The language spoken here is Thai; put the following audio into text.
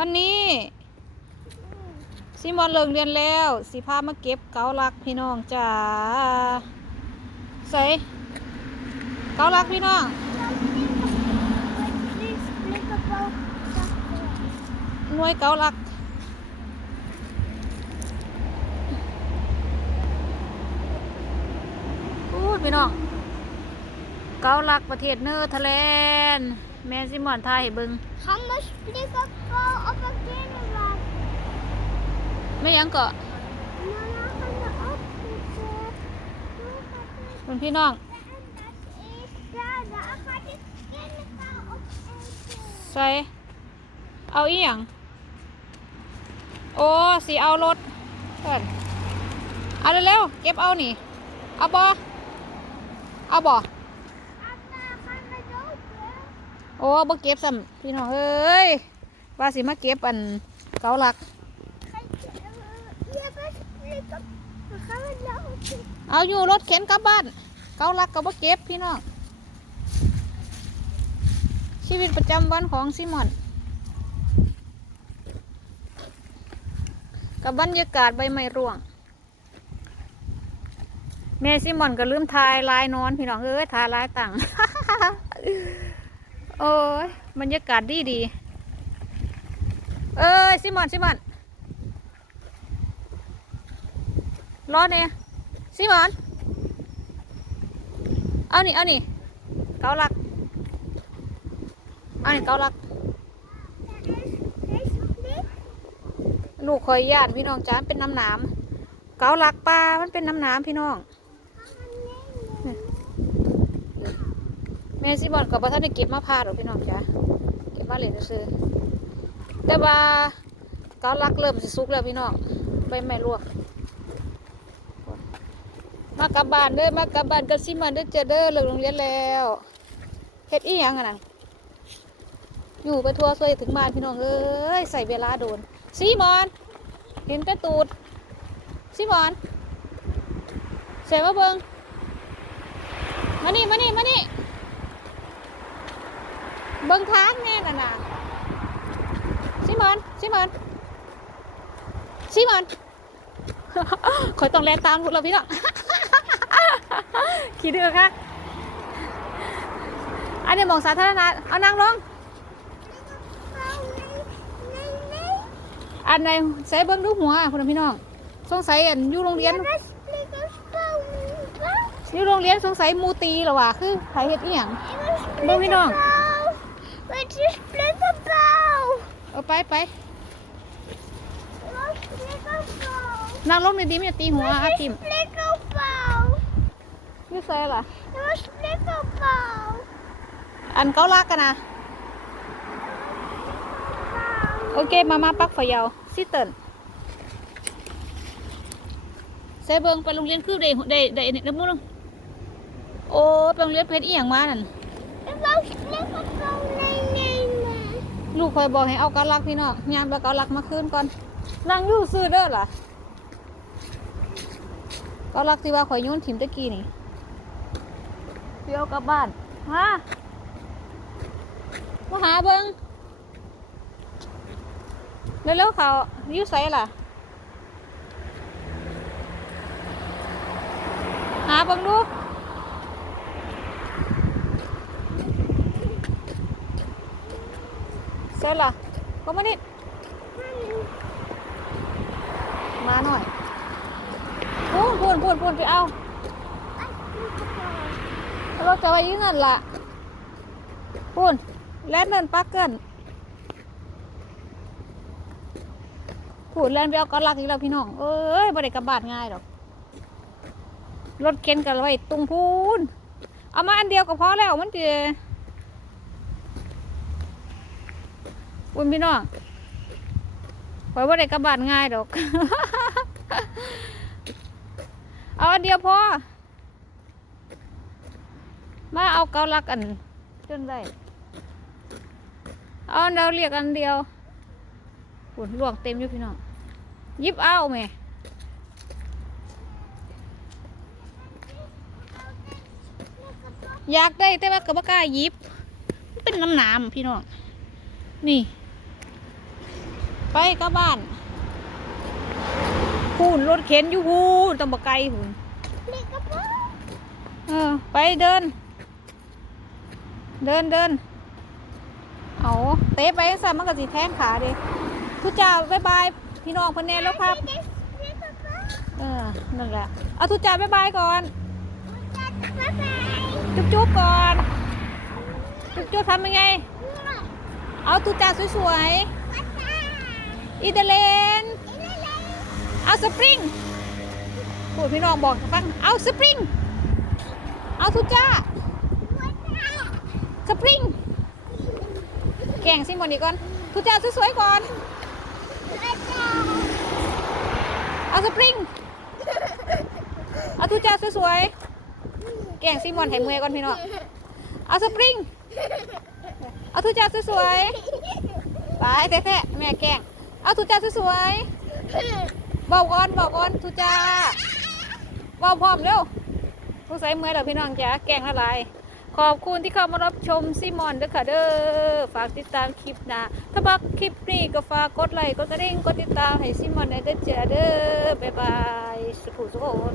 วันนี้ซิมอนเลิกเรียนแล้วสิพามาเก็บเกาลักพี่น้องจ้าใส่เกาลักพี่น้องหน่วยเกาลักพูดพี่น้อง เกาลักประเทศเนอร์ทแลนด์แม่ซิมอนทายให้เบิง How much little boat of a camera? ไม่ยังเกาะ No, no, no, up there. เป็นพี่น้อง ใส่เอาอีหยังโอ้สีเอารถเพิ่นเอาเร็วๆเก็บเอานี่ เอาบอเอาบอ โอ้บ่เก็บซ้ำพี่น้องเอ้ยว่าสิมาเก็บอันเกาลัก เอาอยู่รถเข็นกลับบ้าน เกาลักก็บ่เก็บพี่น้องชีวิตประจำวันของซิมอน กับบรรยากาศใบไม้ร่วง แม่ซิมอนก็ลืมทายลายนอนพี่น้องเอ้ยทายลายตัง โอ้ยบรรยากาศดีดี เอ้ยซิมอนซิมอนรอเนี่ยซิมอน เอานี่เอานี่เกาลัก เอานี่เกาลัก ลูกคอยย่านพี่น้องจ้าเป็นน้ำหนามเกาลักปลามันเป็นน้ำหนามพี่น้อง ม่ซิบอนกับพ่ท่านได้เก็บมาพร้าวหรอกพี่น้องจ้าเก็บมาเลยซื้อแต่ว่าเกาลักเริ่มสิสุกแล้วพี่น้องใบไม้ลวกมากลับบ้านเด้อมากลับบ้านกับซิมอนเด้อเจอเด้อเลิกโรงเรียนแล้วเฮ็ดอีหยังอะนั่นอยู่ไปทัวร์ซวยถึงบ้านพี่น้องเอ้ยใส่เวลาโดนซิมอนเห็นแต่ตูดซิมอนเสมาเบิงมานี่มานี่มานี่ เบิ้งทางแน่น่ะนะซิมอนซิมอนซิมอนคอยต้องแลนตามพวกเราพี่น้องคิดดูค่ะอันนี้มองสาธารณะเอานั่งลงอันไหนใส่เบิ้งดูหัวคุณพี่น้องสงสัยอันอยู่โรงเรียนอยู่โรงเรียนสงสัยมูตีหรอวะคือใครเฮ็ดอีหยัง Bông cái nòng. Het is little bow. เอาไปไป Het is little bow. นั่งลงในดีๆมันจะตีหัวอา Het ติม is little bow. อยู่ใส่ล่ะ Het was little bow. อันเกาลักกันนะ โอเค มามาปักไฟยาวซิเตินใส่เบิงไปโรงเรียนคือได้ได้ได้ได้ได้หมูนึงโอ้ไปโรงเรียนเพชรอีหยังมานั่น Het was little bow. Nee, nee, nee. ลูกคอยบอกให้เอากาลักพี่น้องยามไปเกาลักมาคืนก่อนนั่งอยู่ซื้อเด้อล่ะกาลักที่ว่าข่อยโยนถิ่มตะกี้นี่เปียวกลับบ้านฮะมาหาเบิงเร็วๆเขาอยู่ไสล่ะ หาเบิงดู เสร็จล่ะก็มานิดมาหน่อยพูนพูนพูนพูนไปเอาเราจะไปยืนนั่นล่ะพูนแลนเดินปักเกินพูนแลนไปเอากระลักอีกแล้วพี่น้อง เอ้ยบ่ได้กลับบานง่ายหรอก รถเข็นกันไว้ตรงพูน เอามาอันเดียวก็พอแล้วมันจะ คุณพี่น้องคอยว่าได้กลับานง่ายดอก เอาอันเดียวพอ มาเอาเกาลักอันจนได้เอาเดียวเรียกอันเดียวฝุ่นลวกเต็มอยู่พี่น้องยิบเอาไหมอยากได้แต่ว่าก็บ่กล้ายิบ เป็นน้ำหนามพี่น้อง นี่ ไปกลับบ้านพูนรถเข็นอยู่พูนต้องบกไกลพูนนี่กระเป๋าเออไปเดิน เดินเดินเอาเตะไปซะมันก็สิแทงขาเดิทุกเจ้าบ๊ายบายพี่น้องเพิ่นแน่แล้วครับนี่นี่กระเป๋าเออนั่นแหละเอาทุกเจ้าบ๊ายบายก่อนจัดบ๊ายบายจุ๊บจุ๊บก่อนจุ๊บจุ๊บทำยังไง เอาทุกเจ้าสวยวัดจ้าๆ อีเดเลนเอาสปริงพูดพี่น้องบอกฟัง เอาสปริง เอาทุเจ้า สปริงแก่งซิมอนอีกก่อน ทุเจ้าสวยๆก่อน เอาสปริง เอาทุเจ้าสวยๆแก่งซิมอนให้เมือก่อนพี่น้อง เอาสปริง เอาทุเจ้าสวยๆไปแท้ๆแม่แก่ง เอาทุจ้าสวยๆบอกก่อนบอกก่อนทุจ้าบอกพร้อมเร็วผู้ใส่เมื่อยแล้วพี่น้องจ้าแกงละลายขอบคุณที่เข้ามารับชมซิมอนเด้อค่ะเด้อฝากติดตามคลิปนะถ้าบักคลิปนี้ก็ฝากกดไลค์กดกระดิ่งกดติดตามให้ซิมอนในเด้อจ้าเด้อบ๊ายบายสุขุสุขน